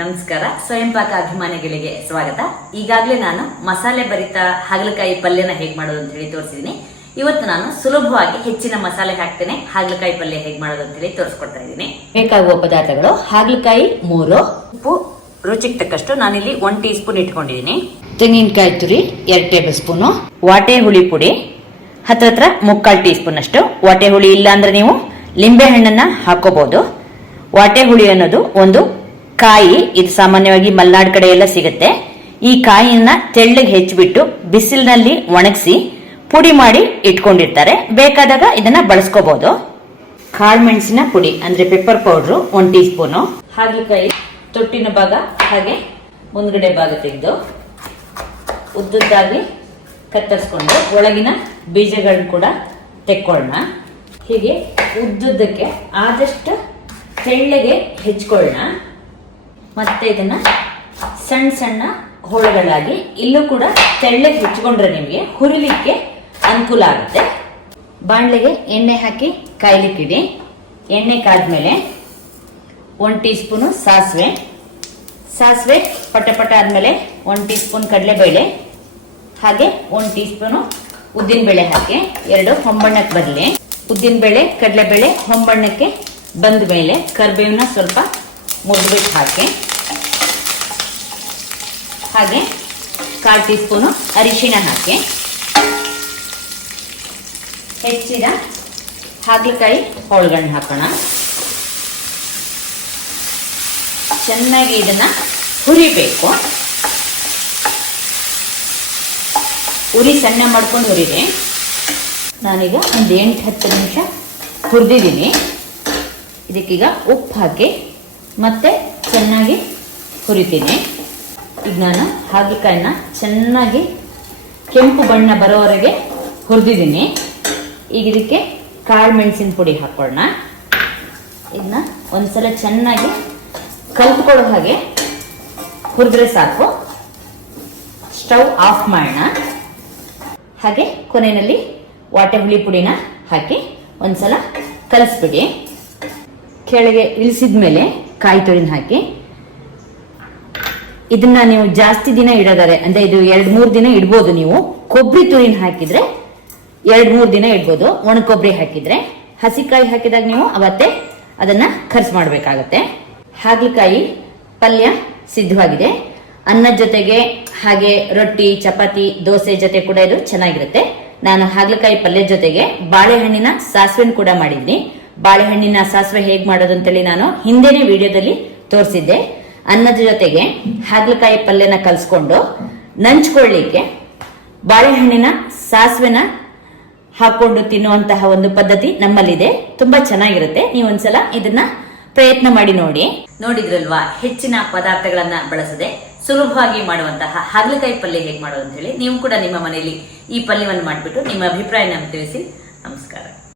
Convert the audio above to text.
ನಮಸ್ಕಾರ. ಸ್ವಯಂ ಪಾಕ ಅಭಿಮಾನಿಗಳಿಗೆ ಸ್ವಾಗತ. ಈಗಾಗಲೇ ನಾನು ಮಸಾಲೆ ಭರಿತ ಹಾಗಲಕಾಯಿ ಪಲ್ಯನ ಹೇಗೆ ಮಾಡೋದು ಅಂತ ಹೇಳಿ ತೋರಿಸಿದ್ದೀನಿ. ಇವತ್ತು ನಾನು ಸುಲಭವಾಗಿ ಹೆಚ್ಚಿನ ಮಸಾಲೆ ಹಾಕ್ತೇನೆ, ಹಾಗಲಕಾಯಿ ಪಲ್ಯ ಹೇಗೆ ಮಾಡೋದು ಅಂತ ಹೇಳಿ ತೋರಿಸ್ಕೊಡ್ತಾ ಇದ್ದೀನಿ. ಬೇಕಾಗುವ ಪದಾರ್ಥಗಳು: ಹಾಗಲಕಾಯಿ 3, ಉಪ್ಪು ರುಚಿಗೆ ತಕ್ಕಷ್ಟು, ನಾನಿಲ್ಲಿ 1 ಟೀ ಸ್ಪೂನ್ ಇಟ್ಕೊಂಡಿದ್ದೀನಿ, ತೆಂಗಿನಕಾಯಿ ತುರಿ 2 ಟೇಬಲ್ ಸ್ಪೂನು, ವಾಟೆ ಹುಳಿ ಪುಡಿ ಹತ್ರ 3/4 ಟೀ ಸ್ಪೂನ್ ಅಷ್ಟು. ವಾಟೆ ಹುಳಿ ಇಲ್ಲ ಅಂದ್ರೆ ನೀವು ಲಿಂಬೆ ಹಣ್ಣನ್ನ ಹಾಕೋಬಹುದು. ವಾಟೆ ಹುಳಿ ಅನ್ನೋದು ಒಂದು ಕಾಯಿ, ಇದು ಸಾಮಾನ್ಯವಾಗಿ ಮಲೆನಾಡು ಕಡೆ ಎಲ್ಲ ಸಿಗುತ್ತೆ. ಈ ಕಾಯಿಯನ್ನ ತೆಳ್ಳಗೆ ಹೆಚ್ಚಿಬಿಟ್ಟು ಬಿಸಿಲಿನಲ್ಲಿ ಒಣಗಿಸಿ ಪುಡಿ ಮಾಡಿ ಇಟ್ಕೊಂಡಿರ್ತಾರೆ. ಬೇಕಾದಾಗ ಇದನ್ನ ಬಳಸ್ಕೋಬಹುದು. ಕಾಳು ಮೆಣಸಿನ ಪುಡಿ ಅಂದ್ರೆ ಪೆಪ್ಪರ್ ಪೌಡ್ರು 1 ಟೀ ಸ್ಪೂನು. ಹಾಗಲಕಾಯಿ ತೊಟ್ಟಿನ ಭಾಗ ಹಾಗೆ ಮುಂದ್ಗಡೆ ಭಾಗ ತೆಗೆದು ಉದ್ದದ್ದಾಗಿ ಕತ್ತರಿಸ್ಕೊಂಡು ಒಳಗಿನ ಬೀಜಗಳನ್ನ ಕೂಡ ತೆಕ್ಕೊಳ್ಳೋಣ. ಹೀಗೆ ಉದ್ದುದ್ದಕ್ಕೆ ಆದಷ್ಟು ತೆಳ್ಳಗೆ ಹೆಚ್ಕೊಳ್ಳೋಣ. ಮತ್ತೆ ಇದನ್ನ ಸಣ್ಣ ಸಣ್ಣ ಹೋಳುಗಳಾಗಿ, ಇಲ್ಲೂ ಕೂಡ ತೆಳ್ಳಗೆ ಹೆಚ್ಚಿಕೊಂಡ್ರೆ ನಿಮಗೆ ಹುರಿಲಿಕ್ಕೆ ಅನುಕೂಲ ಆಗುತ್ತೆ. ಬಾಣಲೆಗೆ ಎಣ್ಣೆ ಹಾಕಿ ಕಾಯ್ಲಿಕ್ಕಿಡಿ. ಎಣ್ಣೆ ಕಾದ್ಮೇಲೆ 1 ಟೀ ಸ್ಪೂನು ಸಾಸಿವೆ ಪಟ ಆದ್ಮೇಲೆ 1 ಟೀ ಸ್ಪೂನ್ ಕಡಲೆಬೇಳೆ ಹಾಗೆ 1 ಟೀ ಸ್ಪೂನು ಉದ್ದಿನಬೇಳೆ ಹಾಕಿ 2 ಹೊಂಬಣ್ಣಕ್ಕೆ ಬರಲಿ. ಉದ್ದಿನಬೇಳೆ ಕಡಲೆಬೇಳೆ ಹೊಂಬಣ್ಣಕ್ಕೆ ಬಂದ ಮೇಲೆ ಕರಿಬೇವನ್ನ ಸ್ವಲ್ಪ ಮುರಿದ್ಬಿಟ್ಟು ಹಾಕಿ, ಹಾಗೆ 1/4 ಟೀ ಸ್ಪೂನು ಅರಿಶಿಣ ಹಾಕಿ, ಹೆಚ್ಚಿದ ಹಾಗಲಕಾಯಿ ಹೋಳುಗಳನ್ನ ಹಾಕೋಣ. ಚೆನ್ನಾಗಿ ಇದನ್ನ ಹುರಿಬೇಕು. ಉರಿ ಸಣ್ಣ ಮಾಡ್ಕೊಂಡು ಹುರಿದೆ. ನಾನೀಗ ಒಂದು 8-10 ನಿಮಿಷ ಹುರಿದಿದ್ದೀನಿ. ಇದಕ್ಕೀಗ ಉಪ್ಪು ಹಾಕಿ ಮತ್ತೆ ಚೆನ್ನಾಗಿ ಹುರಿತೀನಿ. ಈಗ ನಾನು ಹಾಗಲಕಾಯಿನ ಚೆನ್ನಾಗಿ ಕೆಂಪು ಬಣ್ಣ ಬರೋವರೆಗೆ ಹುರಿದಿದ್ದೀನಿ. ಈಗ ಇದಕ್ಕೆ ಕಾಳು ಮೆಣಸಿನ ಪುಡಿ ಹಾಕೊಳ್ಳೋಣ. ಇದನ್ನ ಒಂದ್ಸಲ ಚೆನ್ನಾಗಿ ಕಲ್ತ್ಕೊಳ್ಳೋ ಹಾಗೆ ಹುರಿದ್ರೆ ಸಾಕು. ಸ್ಟವ್ ಆಫ್ ಮಾಡೋಣ. ಹಾಗೆ ಕೊನೆಯಲ್ಲಿ ವಾಟೆ ಹುಳಿ ಪುಡಿನ ಹಾಕಿ ಒಂದ್ಸಲ ಕಲಿಸ್ಬಿಡಿ. ಕೆಳಗೆ ಇಳಿಸಿದ ಮೇಲೆ ಕಾಯಿ ತುರಿನ ಹಾಕಿ, ಇದನ್ನ ನೀವು ಜಾಸ್ತಿ ದಿನ ಇಡೋದಾರೆ ಅಂದ್ರೆ ಇದು 2-3 ದಿನ ಇಡ್ಬೋದು. ನೀವು ಕೊಬ್ಬರಿ ತುರಿನ ಹಾಕಿದ್ರೆ 2-3 ದಿನ ಇಡ್ಬೋದು. ಒಣ ಕೊಬ್ಬರಿ ಹಾಕಿದ್ರೆ, ಹಸಿಕಾಯಿ ಹಾಕಿದಾಗ ನೀವು ಅವತ್ತೇ ಅದನ್ನ ಖರ್ಚು ಮಾಡ್ಬೇಕಾಗತ್ತೆ. ಹಾಗಲಕಾಯಿ ಪಲ್ಯ ಸಿದ್ಧವಾಗಿದೆ. ಅನ್ನದ ಜೊತೆಗೆ ಹಾಗೆ ರೊಟ್ಟಿ, ಚಪಾತಿ, ದೋಸೆ ಜೊತೆ ಕೂಡ ಇದು ಚೆನ್ನಾಗಿರುತ್ತೆ. ನಾನು ಹಾಗಲಕಾಯಿ ಪಲ್ಯ ಜೊತೆಗೆ ಬಾಳೆಹಣ್ಣಿನ ಸಾಸಿವೆನ ಕೂಡ ಮಾಡಿದ್ನಿ. ಬಾಳೆಹಣ್ಣಿನ ಸಾಸಿವೆ ಹೇಗ್ ಮಾಡೋದು ಅಂತೇಳಿ ನಾನು ಹಿಂದೆನೆ ವಿಡಿಯೋದಲ್ಲಿ ತೋರಿಸಿದ್ದೆ. ಅನ್ನದ ಜೊತೆಗೆ ಹಾಗಲಕಾಯಿ ಪಲ್ಯನ ಕಲ್ಸ್ಕೊಂಡು ನಂಚ್ಕೊಳ್ಳಿಕ್ಕೆ ಬಾಳೆಹಣ್ಣಿನ ಸಾಸಿವೆನ ಹಾಕೊಂಡು ತಿನ್ನುವಂತಹ ಒಂದು ಪದ್ಧತಿ ನಮ್ಮಲ್ಲಿದೆ. ತುಂಬಾ ಚೆನ್ನಾಗಿರುತ್ತೆ. ನೀವು ಒಂದ್ಸಲ ಇದನ್ನ ಪ್ರಯತ್ನ ಮಾಡಿ ನೋಡಿ. ನೋಡಿದ್ರಲ್ವಾ, ಹೆಚ್ಚಿನ ಪದಾರ್ಥಗಳನ್ನ ಬಳಸದೆ ಸುಲಭವಾಗಿ ಮಾಡುವಂತಹ ಹಾಗಲಕಾಯಿ ಪಲ್ಯ ಹೇಗೆ ಮಾಡೋದು ಅಂತ ಹೇಳಿ ನೀವು ಕೂಡ ನಿಮ್ಮ ಮನೆಯಲ್ಲಿ ಈ ಪಲ್ಯವನ್ನು ಮಾಡಿಬಿಟ್ಟು ನಿಮ್ಮ ಅಭಿಪ್ರಾಯ ನಮ್ಗೆ ತಿಳಿಸಿ. ನಮಸ್ಕಾರ.